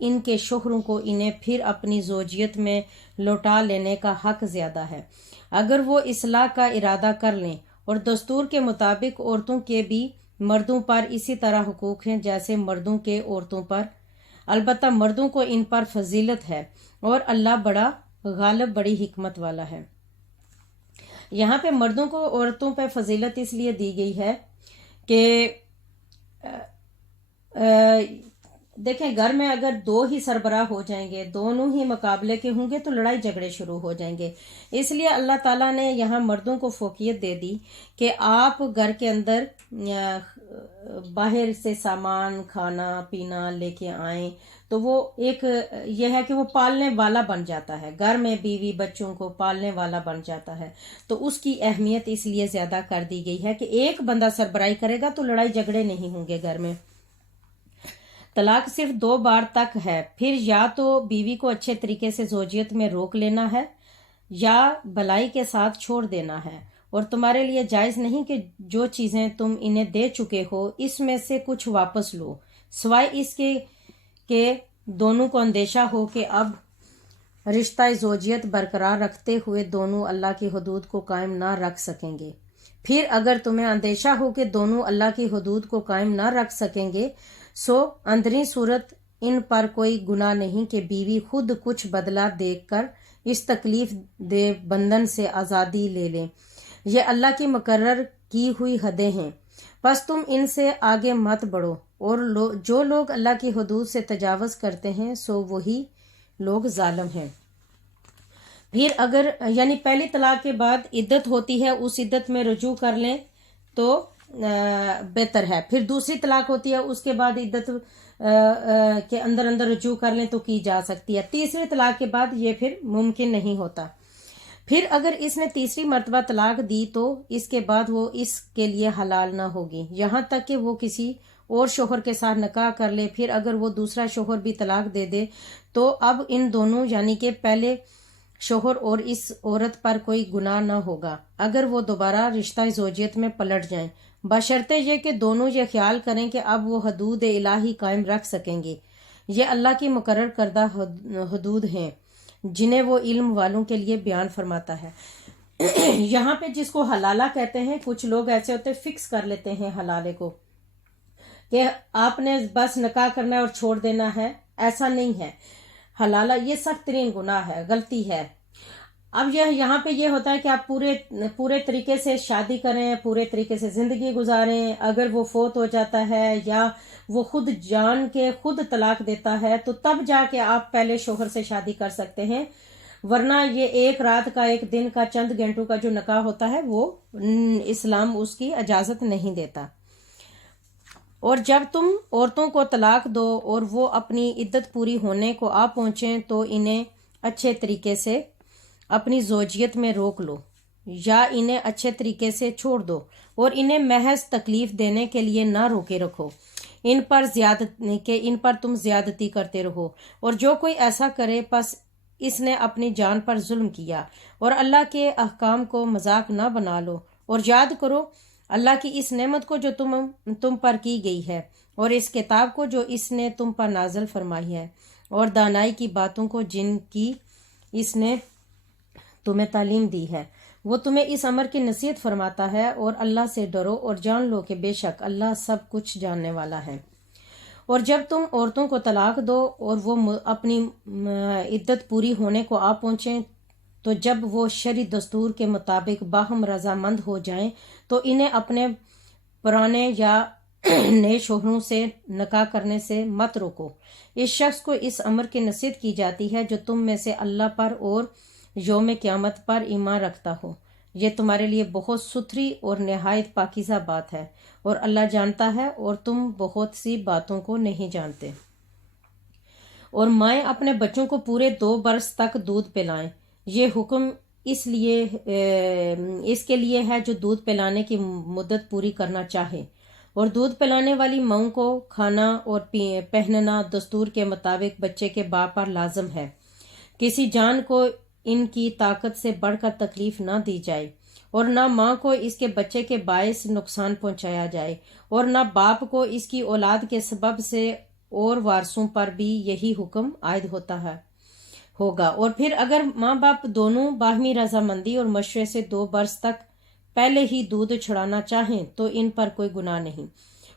ان کے شوہروں کو انہیں پھر اپنی زوجیت میں لوٹا لینے کا حق زیادہ ہے اگر وہ اصلاح کا ارادہ کر لیں، اور دستور کے مطابق عورتوں کے بھی مردوں پر اسی طرح حقوق ہیں جیسے مردوں کے عورتوں پر، البتہ مردوں کو ان پر فضیلت ہے، اور اللہ بڑا غالب، بڑی حکمت والا ہے۔ یہاں پہ مردوں کو عورتوں پہ فضیلت اس لیے دی گئی ہے کہ دیکھیں، گھر میں اگر دو ہی سربراہ ہو جائیں گے، دونوں ہی مقابلے کے ہوں گے تو لڑائی جھگڑے شروع ہو جائیں گے۔ اس لیے اللہ تعالیٰ نے یہاں مردوں کو فوقیت دے دی کہ آپ گھر کے اندر باہر سے سامان کھانا پینا لے کے آئیں تو وہ ایک یہ ہے کہ وہ پالنے والا بن جاتا ہے، گھر میں بیوی بچوں کو پالنے والا بن جاتا ہے، تو اس کی اہمیت اس لیے زیادہ کر دی گئی ہے کہ ایک بندہ سربراہی کرے گا تو لڑائی جھگڑے نہیں ہوں گے گھر میں۔ طلاق صرف 2 بار تک ہے، پھر یا تو بیوی کو اچھے طریقے سے زوجیت میں روک لینا ہے یا بھلائی کے ساتھ چھوڑ دینا ہے، اور تمہارے لیے جائز نہیں کہ جو چیزیں تم انہیں دے چکے ہو اس میں سے کچھ واپس لو، سوائے اس کے کہ دونوں کو اندیشہ ہو کہ اب رشتہ زوجیت برقرار رکھتے ہوئے دونوں اللہ کی حدود کو قائم نہ رکھ سکیں گے۔ پھر اگر تمہیں اندیشہ ہو کہ دونوں اللہ کی حدود کو قائم نہ رکھ سکیں گے، سو اندرین صورت ان پر کوئی گناہ نہیں کہ بیوی خود کچھ بدلہ دیکھ کر اس تکلیف دہ بندھن سے آزادی لے لیں۔ یہ اللہ کی مقرر کی ہوئی حدیں ہیں، بس تم ان سے آگے مت بڑھو، اور جو لوگ اللہ کی حدود سے تجاوز کرتے ہیں سو وہی لوگ ظالم ہیں۔ پھر اگر یعنی پہلی طلاق کے بعد عدت ہوتی ہے، اس عدت میں رجوع کر لیں تو بہتر ہے، پھر دوسری طلاق ہوتی ہے اس کے بعد عدت کے اندر رجوع کر لیں تو کی جا سکتی ہے، تیسری طلاق کے بعد یہ پھر ممکن نہیں ہوتا۔ پھر اگر اس نے تیسری مرتبہ طلاق دی تو اس کے بعد وہ اس کے لیے حلال نہ ہوگی یہاں تک کہ وہ کسی اور شوہر کے ساتھ نکاح کر لے۔ پھر اگر وہ دوسرا شوہر بھی طلاق دے دے تو اب ان دونوں یعنی کہ پہلے شوہر اور اس عورت پر کوئی گناہ نہ ہوگا اگر وہ دوبارہ رشتہ زوجیت میں پلٹ جائیں، بشرطے یہ کہ دونوں یہ خیال کریں کہ اب وہ حدود الہی قائم رکھ سکیں گے۔ یہ اللہ کی مقرر کردہ حدود ہیں جنہیں وہ علم والوں کے لیے بیان فرماتا ہے۔ یہاں پہ جس کو حلالہ کہتے ہیں، کچھ لوگ ایسے ہوتے فکس کر لیتے ہیں حلالے کو کہ آپ نے بس نکاح کرنا ہے اور چھوڑ دینا ہے، ایسا نہیں ہے۔ حلالہ یہ سخت ترین گناہ ہے، غلطی ہے۔ اب یہاں پہ یہ ہوتا ہے کہ آپ پورے طریقے سے شادی کریں، پورے طریقے سے زندگی گزاریں، اگر وہ فوت ہو جاتا ہے یا وہ خود جان کے خود طلاق دیتا ہے تو تب جا کے آپ پہلے شوہر سے شادی کر سکتے ہیں، ورنہ یہ ایک رات کا ایک دن کا چند گھنٹوں کا جو نکاح ہوتا ہے وہ اسلام اس کی اجازت نہیں دیتا۔ اور جب تم عورتوں کو طلاق دو اور وہ اپنی عدت پوری ہونے کو آ پہنچیں تو انہیں اچھے طریقے سے اپنی زوجیت میں روک لو یا انہیں اچھے طریقے سے چھوڑ دو، اور انہیں محض تکلیف دینے کے لیے نہ روکے رکھو ان پر تم زیادتی کرتے رہو، اور جو کوئی ایسا کرے پس اس نے اپنی جان پر ظلم کیا، اور اللہ کے احکام کو مذاق نہ بنا لو، اور یاد کرو اللہ کی اس نعمت کو جو تم پر کی گئی ہے، اور اس کتاب کو جو اس نے تم پر نازل فرمائی ہے، اور دانائی کی باتوں کو جن کی اس نے تمہیں تعلیم دی ہے۔ وہ تمہیں اس امر کی نصیحت فرماتا ہے، اور اللہ سے ڈرو اور جان لو کہ بے شک اللہ سب کچھ جاننے والا ہے۔ اور جب تم عورتوں کو طلاق دو اور وہ اپنی عدت پوری ہونے کو آ پہنچیں تو جب وہ شرعی دستور کے مطابق باہم رضامند ہو جائیں تو انہیں اپنے پرانے یا نئے شوہروں سے نکاح کرنے سے مت روکو۔ اس شخص کو اس امر کی نصیحت کی جاتی ہے جو تم میں سے اللہ پر اور یوم قیامت پر ایمان رکھتا ہو، یہ تمہارے لیے بہت ستھری اور نہایت پاکیزہ بات ہے، اور اللہ جانتا ہے اور تم بہت سی باتوں کو نہیں جانتے۔ اور مائیں اپنے بچوں کو پورے 2 برس تک دودھ پلائیں، یہ حکم اس کے لیے ہے جو دودھ پلانے کی مدت پوری کرنا چاہے، اور دودھ پلانے والی ماؤں کو کھانا اور پہننا دستور کے مطابق بچے کے باپ پر لازم ہے۔ کسی جان کو ان کی طاقت سے بڑھ کر تکلیف نہ دی جائے، اور نہ ماں کو اس کے بچے کے باعث نقصان پہنچایا جائے، اور نہ باپ کو اس کی اولاد کے سبب سے اور وارثوں پر بھی یہی حکم عائد ہوگا۔ اور پھر اگر ماں باپ دونوں باہمی رضامندی اور مشورے سے 2 برس تک پہلے ہی دودھ چھڑانا چاہیں تو ان پر کوئی گناہ نہیں۔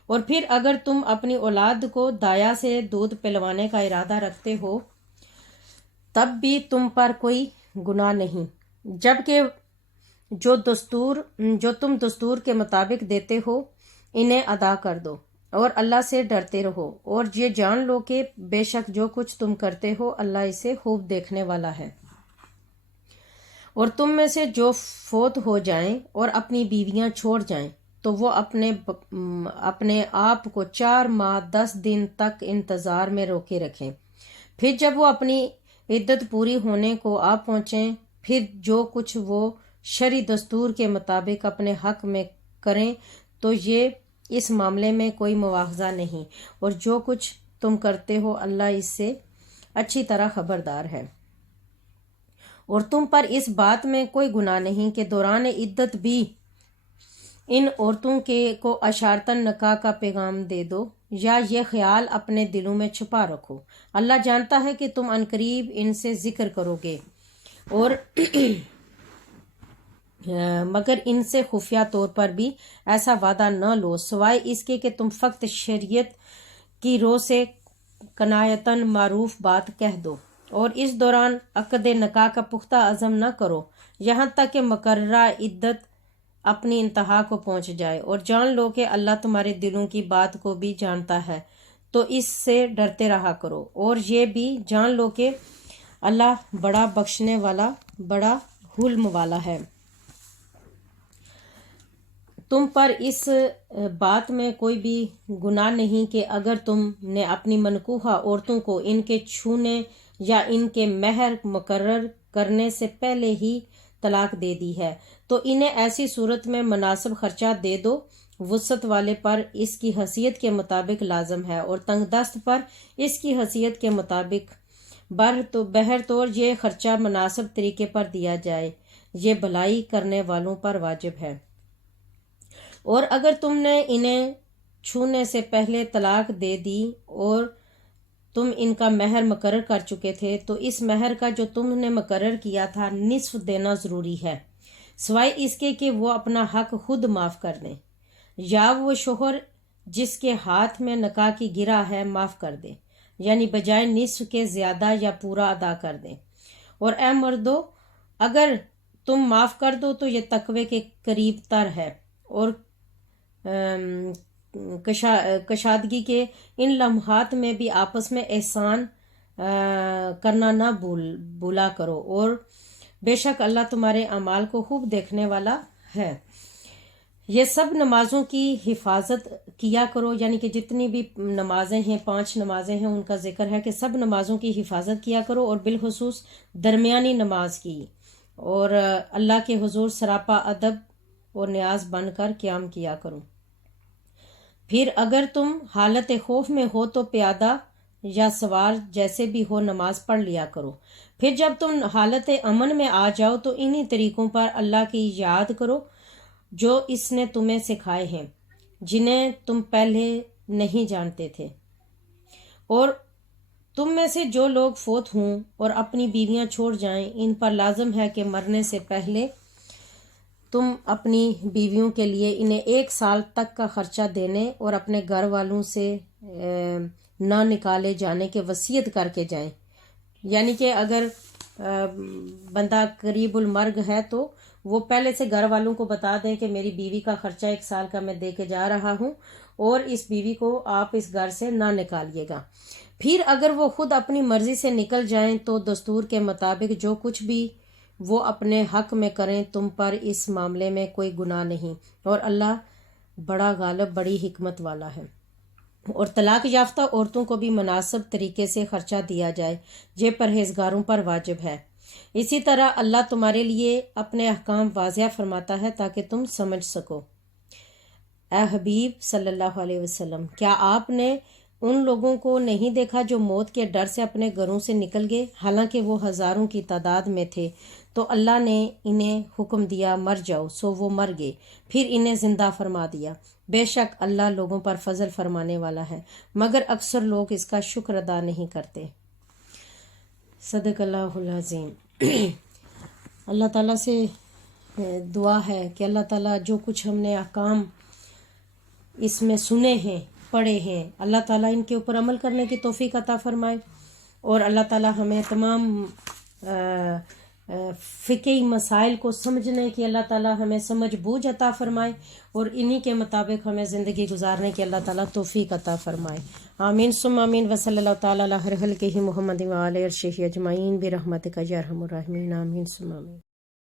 اور پھر اگر تم اپنی اولاد کو دایا سے دودھ پلوانے کا ارادہ رکھتے ہو تب بھی تم پر کوئی گناہ نہیں، جبکہ جو تم دستور کے مطابق دیتے ہو انہیں ادا کر دو اور اللہ سے ڈرتے رہو، اور یہ جان لو کہ بے شک جو کچھ تم کرتے ہو اللہ اسے خوب دیکھنے والا ہے۔ اور تم میں سے جو فوت ہو جائیں اور اپنی بیویاں چھوڑ جائیں تو وہ اپنے آپ کو 4 ماہ 10 دن تک انتظار میں روکے رکھیں۔ پھر جب وہ اپنی عدت پوری ہونے کو آ پہنچیں پھر جو کچھ وہ شرعی دستور کے مطابق اپنے حق میں کریں تو یہ اس معاملے میں کوئی مواخذہ نہیں، اور جو کچھ تم کرتے ہو اللہ اس سے اچھی طرح خبردار ہے۔ اور تم پر اس بات میں کوئی گناہ نہیں کہ دوران عدت بھی ان عورتوں کو اشارتاً نکاح کا پیغام دے دو یا یہ خیال اپنے دلوں میں چھپا رکھو۔ اللہ جانتا ہے کہ تم عنقریب ان سے ذکر کرو گے، اور مگر ان سے خفیہ طور پر بھی ایسا وعدہ نہ لو سوائے اس کے کہ تم فقط شریعت کی رو سے کنایتاً معروف بات کہہ دو، اور اس دوران عقد نکاح کا پختہ عزم نہ کرو یہاں تک کہ مقررہ عدت اپنی انتہا کو پہنچ جائے، اور جان لو کہ اللہ تمہارے دلوں کی بات کو بھی جانتا ہے، تو اس سے ڈرتے رہا کرو، اور یہ بھی جان لو کہ اللہ بڑا بخشنے والا بڑا حلم والا ہے۔ تم پر اس بات میں کوئی بھی گناہ نہیں کہ اگر تم نے اپنی منکوحہ عورتوں کو ان کے چھونے یا ان کے مہر مقرر کرنے سے پہلے ہی طلاق دے دی ہے تو انہیں ایسی صورت میں مناسب خرچہ دے دو۔ وسعت والے پر اس کی حیثیت کے مطابق لازم ہے، اور تنگ دست پر اس کی حیثیت کے مطابق بہر طور یہ خرچہ مناسب طریقے پر دیا جائے، یہ بھلائی کرنے والوں پر واجب ہے۔ اور اگر تم نے انہیں چھونے سے پہلے طلاق دے دی اور تم ان کا مہر مقرر کر چکے تھے تو اس مہر کا جو تم نے مقرر کیا تھا نصف دینا ضروری ہے، سوائے اس کے کہ وہ اپنا حق خود معاف کر دیں، یا وہ شوہر جس کے ہاتھ میں نکاح کی گرہ ہے معاف کر دے، یعنی بجائے نصف کے زیادہ یا پورا ادا کر دیں۔ اور اے مردو، اگر تم معاف کر دو تو یہ تقوی کے قریب تر ہے، اور کشادگی کے ان لمحات میں بھی آپس میں احسان کرنا نہ بھولا کرو، اور بے شک اللہ تمہارے اعمال کو خوب دیکھنے والا ہے۔ یہ سب نمازوں کی حفاظت کیا کرو، یعنی کہ جتنی بھی نمازیں ہیں 5 نمازیں ہیں ان کا ذکر ہے کہ سب نمازوں کی حفاظت کیا کرو، اور بالخصوص درمیانی نماز کی، اور اللہ کے حضور سراپا ادب اور نیاز بن کر قیام کیا کرو۔ پھر اگر تم حالت خوف میں ہو تو پیادہ یا سوار جیسے بھی ہو نماز پڑھ لیا کرو۔ پھر جب تم حالت امن میں آ جاؤ تو انہی طریقوں پر اللہ کی یاد کرو جو اس نے تمہیں سکھائے ہیں، جنہیں تم پہلے نہیں جانتے تھے۔ اور تم میں سے جو لوگ فوت ہوں اور اپنی بیویاں چھوڑ جائیں ان پر لازم ہے کہ مرنے سے پہلے تم اپنی بیویوں کے لیے انہیں 1 سال تک کا خرچہ دینے اور اپنے گھر والوں سے نہ نکالے جانے کے وصیت کر کے جائیں، یعنی کہ اگر بندہ قریب المرگ ہے تو وہ پہلے سے گھر والوں کو بتا دیں کہ میری بیوی کا خرچہ 1 سال کا میں دے کے جا رہا ہوں اور اس بیوی کو آپ اس گھر سے نہ نکالیے گا۔ پھر اگر وہ خود اپنی مرضی سے نکل جائیں تو دستور کے مطابق جو کچھ بھی وہ اپنے حق میں کریں تم پر اس معاملے میں کوئی گناہ نہیں، اور اللہ بڑا غالب بڑی حکمت والا ہے۔ اور طلاق یافتہ عورتوں کو بھی مناسب طریقے سے خرچہ دیا جائے، یہ پرہیزگاروں پر واجب ہے۔ اسی طرح اللہ تمہارے لیے اپنے احکام واضح فرماتا ہے تاکہ تم سمجھ سکو۔ اے حبیب صلی اللہ علیہ وسلم، کیا آپ نے ان لوگوں کو نہیں دیکھا جو موت کے ڈر سے اپنے گھروں سے نکل گئے، حالانکہ وہ ہزاروں کی تعداد میں تھے، تو اللہ نے انہیں حکم دیا مر جاؤ، سو وہ مر گئے، پھر انہیں زندہ فرما دیا۔ بے شک اللہ لوگوں پر فضل فرمانے والا ہے، مگر اکثر لوگ اس کا شکر ادا نہیں کرتے۔ صدق اللہ العظیم۔ اللہ تعالیٰ سے دعا ہے کہ اللہ تعالیٰ جو کچھ ہم نے احکام اس میں سنے ہیں، پڑھے ہیں، اللہ تعالیٰ ان کے اوپر عمل کرنے کی توفیق عطا فرمائے، اور اللہ تعالیٰ ہمیں تمام فقہی مسائل کو سمجھنے کی اللہ تعالیٰ ہمیں سمجھ بوجھ عطا فرمائے، اور انہی کے مطابق ہمیں زندگی گزارنے کی اللہ تعالیٰ توفیق عطا فرمائے۔ آمین ثم آمین، وصلی اللہ تعالیٰ علی خیر خلقہ محمد وعلی آلہ اجمعین برحمتک یا ارحم الراحمین، آمین ثم آمین۔